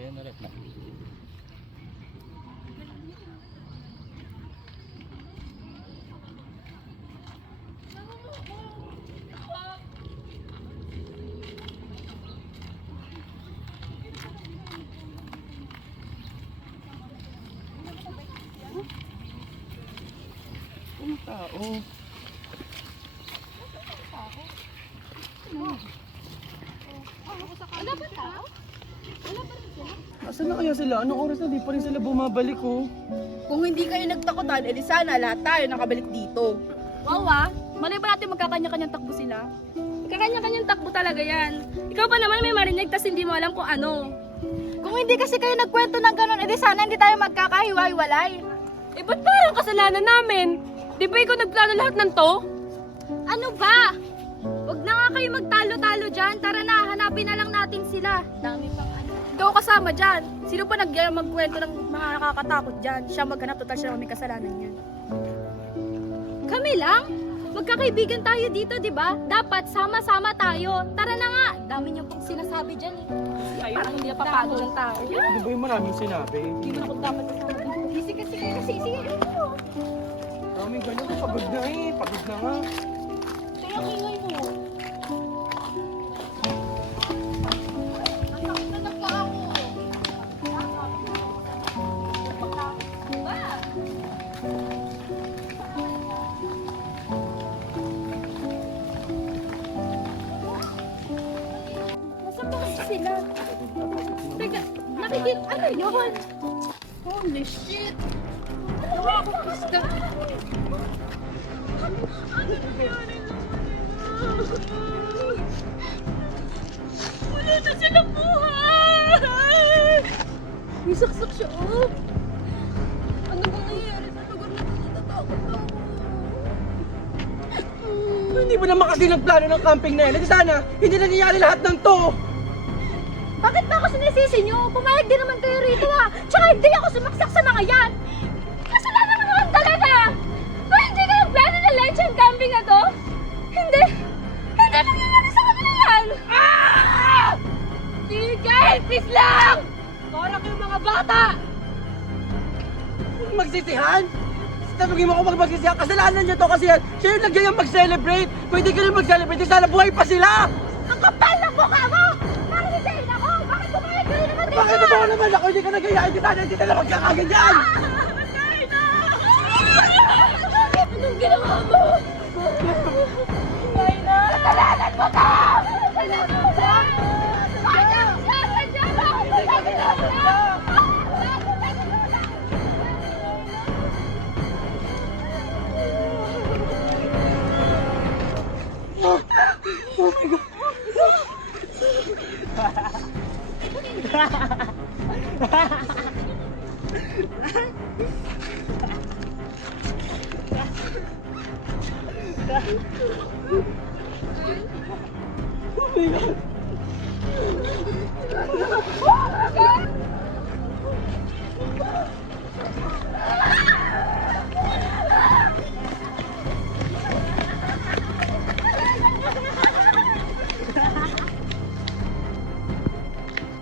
Kaya na rin na. Ang tao. Wala ba tao? Wala pa rin sila. Nasaan na kaya sila? Anong oras na di pa rin sila bumabalik oh? Kung hindi kayo nagtakutan, edi sana lahat tayo nakabalik dito. Wow malay ba natin magkakanya-kanyang takbo sila? Magkakanya-kanyang takbo talaga yan. Ikaw pa naman may marinig tas hindi mo alam kung ano. Kung hindi kasi kayo nagkwento ng ganun, edi sana hindi tayo magkakahiwa-hiwalay. Eh ba't parang kasalanan namin? Di ba ikaw nagplano lahat ng to? Ano ba? Huwag na nga kayo magtalo-talo dyan. Tara na, hanapin na lang natin sila. Dami pang ano. Ikaw kasama dyan. Sino pa magkwento ng mga nakakatakot dyan? Siya maghanap, total siya may kasalanan yan. Kami lang? Magkakaibigan tayo dito, di ba? Dapat sama-sama tayo. Tara na nga. Dami niyo pong sinasabi dyan eh. Parang hindi napapagod ng tao. Di ba yung maraming sinabi? Hindi mo na kung dapat sasabi. Sige. Daming ganun, pagod na eh. Pagod na nga. Kaya ingay mo. Nasaan ba kasi sila? Teka, nakikita, ano yun? Holy shit! Ano ako gusto? Ano nangyari wala na silang buhay! May saksak siya, oh! Ano bang nangyayari sa lugar na ito? Natatakot ako. Hindi mo naman kasi nagplano ng camping na yan. At sana, hindi nangyayari lahat ng to. Bakit ba ako sinisisi nyo? Pumayag din naman kayo rito Tsaka hindi ako sumaksak sa mga yan! Kasalanan mo naman talaga! Ba hindi kayo plano na lechon camping na to? Hindi! Hindi nangyayari sa kanila yan! Ah! Tigil! Please lang! Para kayong mga bata! Magsisihan? Tanungin mo kung magsisihan. Kasalanan niyo to kasi yan. Siya yung nagyayang mag-celebrate. Kung hindi ka rin mag-celebrate, sana buhay pa sila. Ang kapal ng mukha mo! Bakit hindi ako? Bakit pumayag kayo naman dito? Bakit totoo naman ako hindi ka nagayaan? Hindi sana hindi na magkakaganyan. Anong ginawa mo? Mayna! Kasalanan mo to! Kasalanan mo to! Mayna! Sadya mo! Kasalanan mo to! Oh my God. Oh my God.